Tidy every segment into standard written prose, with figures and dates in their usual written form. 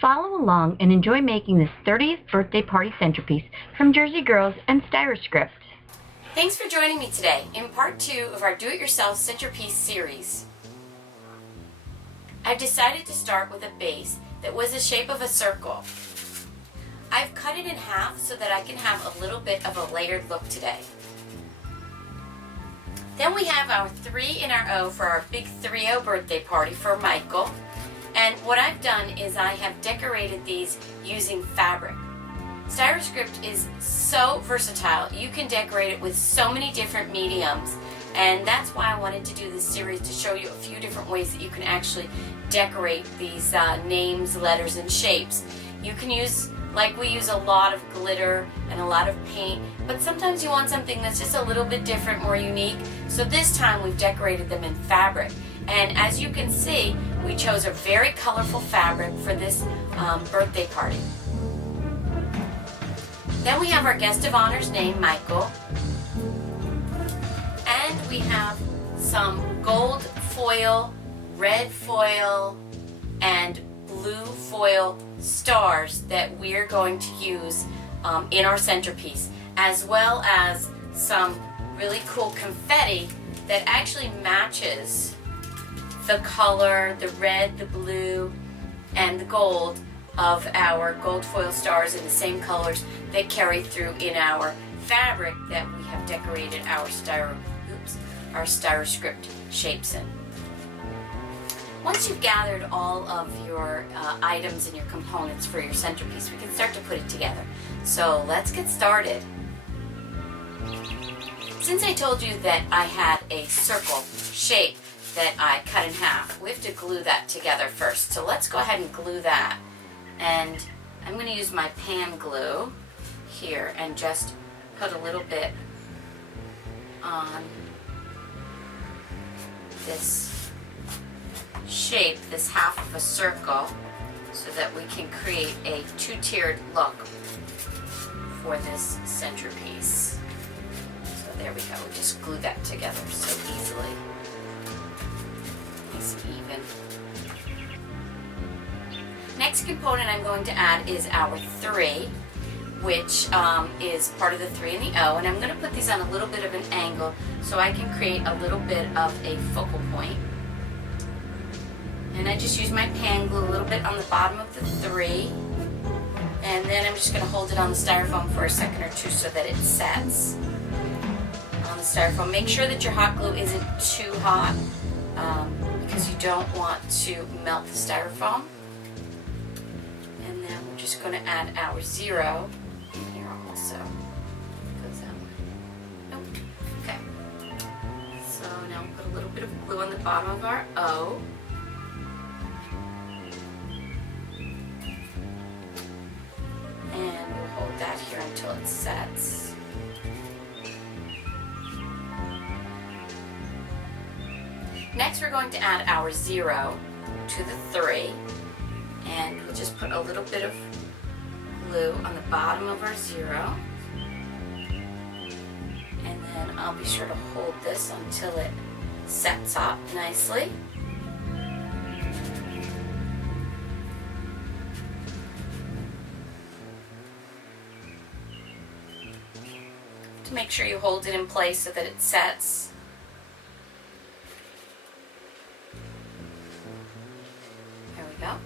Follow along and enjoy making this 30th birthday party centerpiece from Jersey Girls and Styroscript. Thanks for joining me today in part 2 of our do-it-yourself centerpiece series. I've decided to start with a base that was the shape of a circle. I've cut it in half so that I can have a little bit of a layered look today. Then we have our 3 in our O for our big 3-0 birthday party for Michael. And what I've done is I have decorated these using fabric. Styroscript is so versatile. You can decorate it with so many different mediums, and that's why I wanted to do this series, to show you a few different ways that you can actually decorate these names, letters, and shapes. You can use, like we use a lot of glitter and a lot of paint, but sometimes you want something that's just a little bit different, more unique. So this time we've decorated them in fabric. And as you can see, we chose a very colorful fabric for this birthday party. Then we have our guest of honor's name, Michael. And we have some gold foil, red foil, and blue foil stars that we're going to use in our centerpiece, as well as some really cool confetti that actually matches the color, the red, the blue, and the gold of our gold foil stars in the same colors that carry through in our fabric that we have decorated our Styroscript shapes in. Once you've gathered all of your items and your components for your centerpiece, we can start to put it together. So let's get started. Since I told you that I had a circle shape that I cut in half, we have to glue that together first. So let's go ahead and glue that. And I'm going to use my pan glue here and just put a little bit on this shape, this half of a circle, so that we can create a 2-tiered look for this centerpiece. So there we go, we just glue that together so easily. Nice and even. Next component I'm going to add is our 3, which is part of the 3 in the O, and I'm going to put these on a little bit of an angle so I can create a little bit of a focal point. And I just use my pan glue a little bit on the bottom of the 3, and then I'm just going to hold it on the styrofoam for a second or two so that it sets on the styrofoam. Make sure that your hot glue isn't too hot because you don't want to melt the styrofoam. And then we're just going to add our 0 in here also. Goes that way. Nope. Okay. So now we'll put a little bit of glue on the bottom of our O. And we'll hold that here until it sets. Next we're going to add our 0 to the 3. And we'll just put a little bit of glue on the bottom of our 0. And then I'll be sure to hold this until it sets up nicely. To make sure you hold it in place so that it sets. There we go.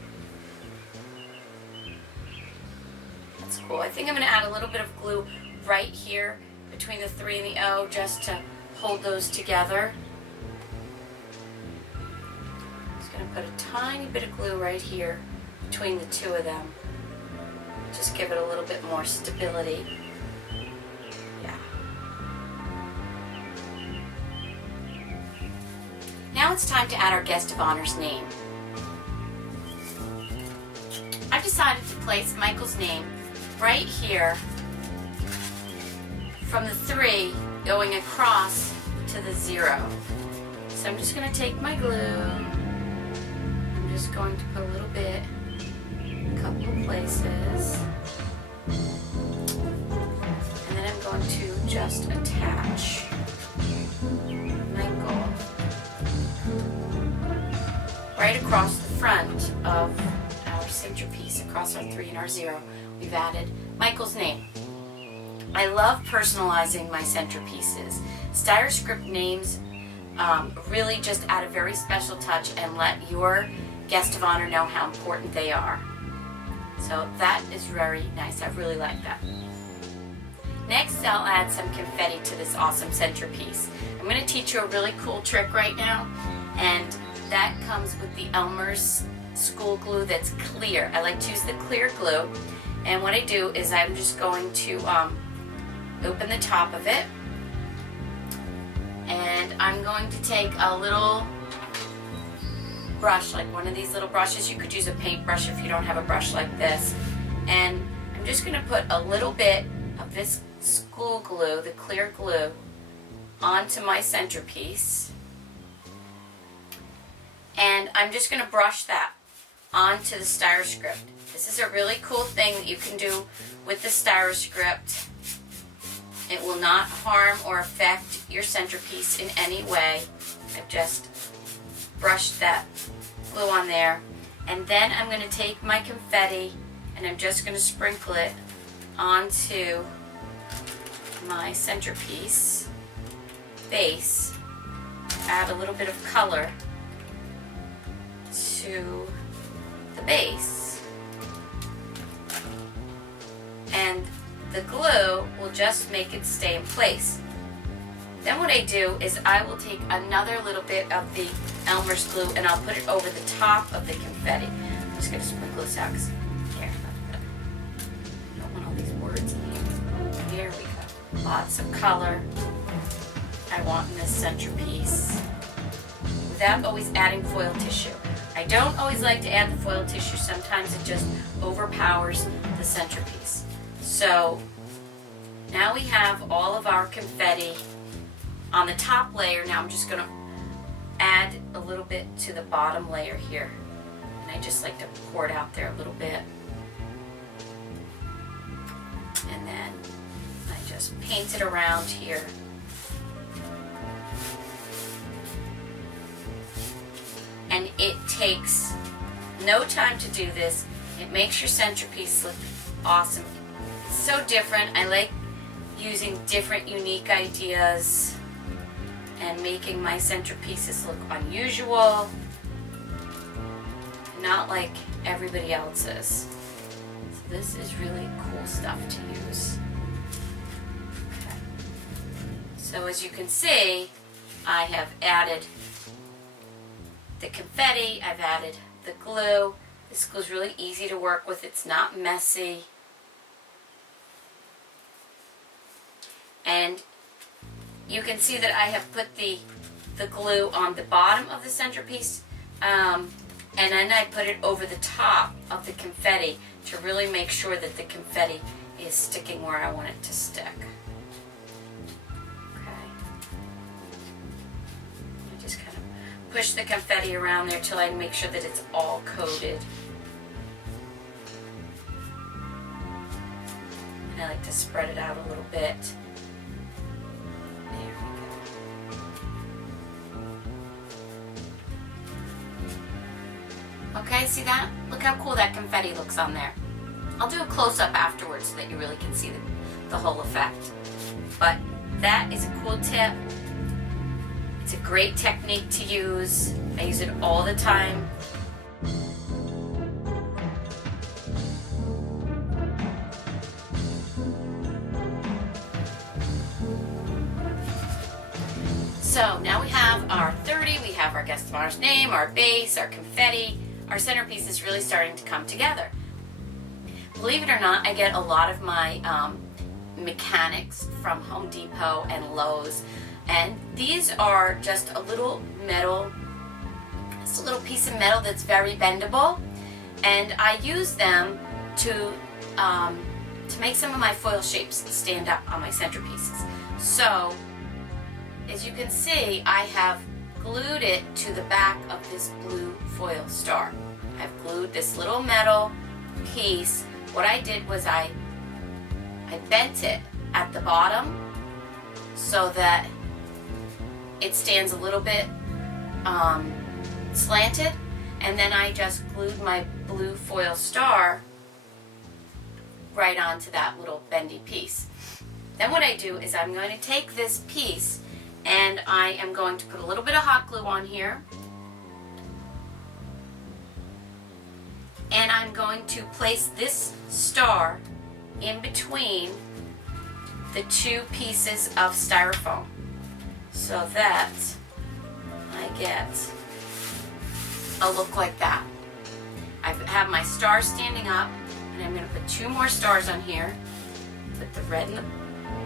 That's cool. I think I'm going to add a little bit of glue right here between the 3 and the O just to hold those together. Just going to put a tiny bit of glue right here between the 2 of them. Just give it a little bit more stability. Yeah. Now it's time to add our guest of honor's name. I've decided to place Michael's name right here from the 3 going across to the 0. So I'm just going to take my glue. I'm just going to put a little bit, a couple of places. And then I'm going to just attach Michael right across the front of our centerpiece, across our 3 and our 0, we've added Michael's name. I love personalizing my centerpieces. Styroscript names really just add a very special touch and let your guest of honor know how important they are. So that is very nice. I really like that. Next, I'll add some confetti to this awesome centerpiece. I'm going to teach you a really cool trick right now, and that comes with the Elmer's school glue that's clear. I like to use the clear glue, and what I do is I'm just going to open the top of it, and I'm going to take a little brush, like one of these little brushes. You could use a paintbrush if you don't have a brush like this, and I'm just going to put a little bit of this school glue, the clear glue, onto my centerpiece, and I'm just going to brush that onto the Styroscript. This is a really cool thing that you can do with the Styroscript. It will not harm or affect your centerpiece in any way. I've just brushed that glue on there, and then I'm going to take my confetti and I'm just going to sprinkle it onto my centerpiece base, add a little bit of color to the base, and the glue will just make it stay in place. Then what I do is I will take another little bit of the Elmer's glue and I'll put it over the top of the confetti. I'm just going to sprinkle this out because here, I don't want all these words in here. Here we go. Lots of color I want in this centerpiece without always adding foil tissue. I don't always like to add the foil tissue. Sometimes it just overpowers the centerpiece. So now we have all of our confetti on the top layer. Now I'm just going to add a little bit to the bottom layer here. And I just like to pour it out there a little bit. And then I just paint it around here. And it takes no time to do this. It makes your centerpiece look awesome. It's so different. I like using different, unique ideas and making my centerpieces look unusual, not like everybody else's. So this is really cool stuff to use. Okay. So as you can see, I have added the confetti, I've added the glue. This glue is really easy to work with, it's not messy. And you can see that I have put the glue on the bottom of the centerpiece, and then I put it over the top of the confetti to really make sure that the confetti is sticking where I want it to stick. Okay. I just kind of push the confetti around there till I make sure that it's all coated. And I like to spread it out a little bit. Okay, see that? Look how cool that confetti looks on there. I'll do a close-up afterwards so that you really can see the whole effect. But that is a cool tip. It's a great technique to use. I use it all the time. So now we have our 30, we have our guest of honor's name, our base, our confetti. Our centerpiece is really starting to come together. Believe it or not, I get a lot of my mechanics from Home Depot and Lowe's, and these are just a little metal, just a little piece of metal that's very bendable, and I use them to make some of my foil shapes stand up on my centerpieces. So as you can see, I have glued it to the back of this blue foil star. I've glued this little metal piece. What I did was I bent it at the bottom so that it stands a little bit slanted, and then I just glued my blue foil star right onto that little bendy piece. Then what I do is I'm going to take this piece and I am going to put a little bit of hot glue on here, and I'm going to place this star in between the two pieces of styrofoam so that I get a look like that. I have my star standing up, and I'm going to put two more stars on here. Put the red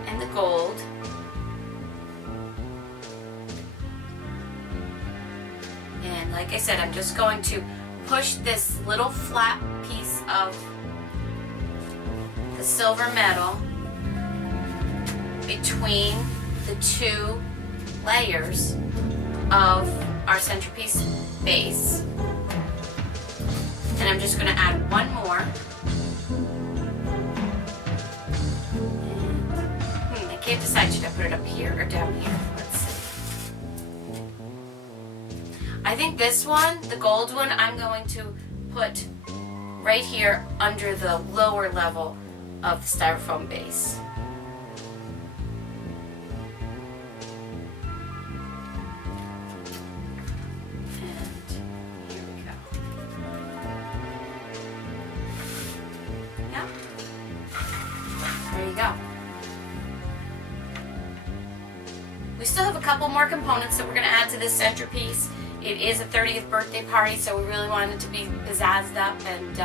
and the gold. And like I said, I'm just going to push this little flat piece of the silver metal between the two layers of our centerpiece base. And I'm just going to add one more. And, I can't decide, should I put it up here or down here? Let's see. I think this one, the gold one, I'm going to put right here under the lower level of the styrofoam base. There you go. We still have a couple more components that we're going to add to this centerpiece. It is a 30th birthday party, so we really want it to be pizzazzed up and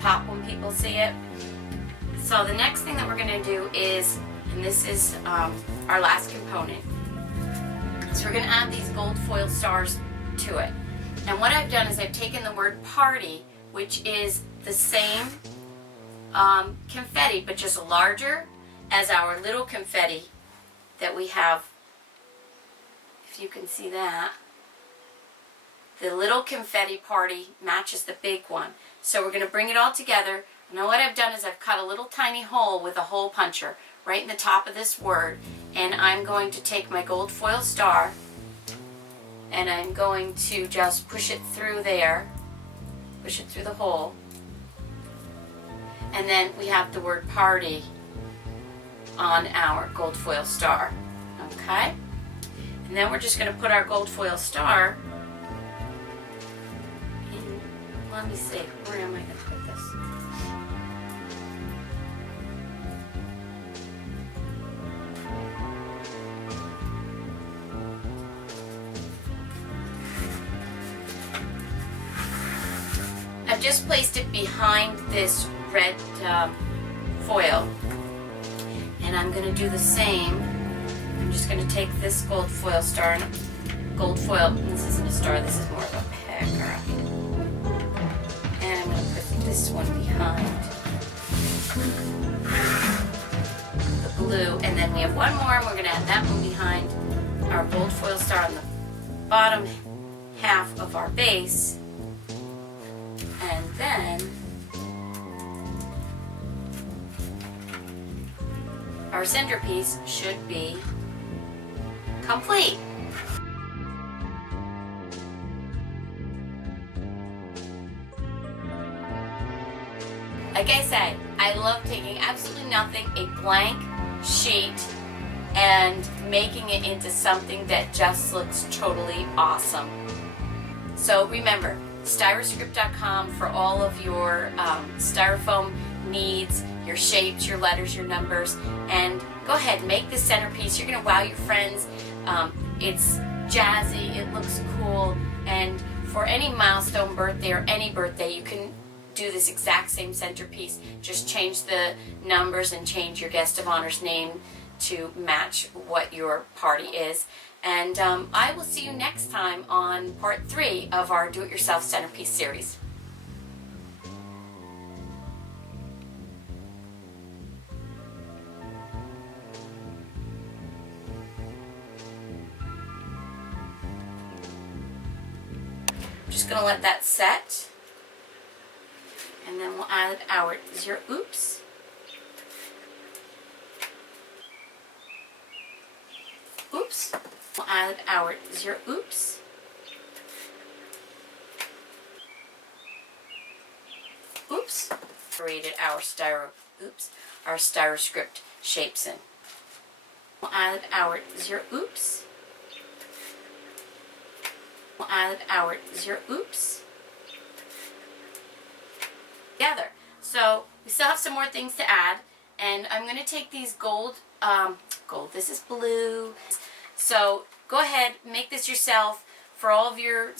pop when people see it. So the next thing that we're going to do is, and this is our last component, is we're going to add these gold foil stars to it. And what I've done is I've taken the word party, which is the same confetti, but just larger as our little confetti that we have. If you can see that, the little confetti party matches the big one. So we're going to bring it all together. Now what I've done is I've cut a little tiny hole with a hole puncher right in the top of this word, and I'm going to take my gold foil star and I'm going to just push it through there, push it through the hole. And then we have the word party on our gold foil star. Okay? And then we're just going to put our gold foil star in, let me see, where am I going to put this? I've just placed it behind this red foil, and I'm going to do the same. I'm just going to take this gold foil star, and this isn't a star, this is more of a peg, and I'm going to put this one behind the blue, and then we have one more, and we're going to add that one behind our gold foil star on the bottom half of our base. And then our centerpiece should be complete. Like I said, I love taking absolutely nothing, a blank sheet, and making it into something that just looks totally awesome. So remember, Styroscript.com for all of your styrofoam needs, your shapes, your letters, your numbers, and go ahead, make this centerpiece. You're going to wow your friends. It's jazzy, it looks cool, and for any milestone birthday or any birthday, you can do this exact same centerpiece. Just change the numbers and change your guest of honor's name to match what your party is. And I will see you next time on part 3 of our Do-It-Yourself Centerpiece series. I'm just going to let that set. And then we'll add our oops. We'll add our oops. decorated our Styroscript shapes in. We'll add our zero oops. We'll add our zero oops together. So we still have some more things to add, and I'm going to take these gold, this is blue. So go ahead, make this yourself for all of your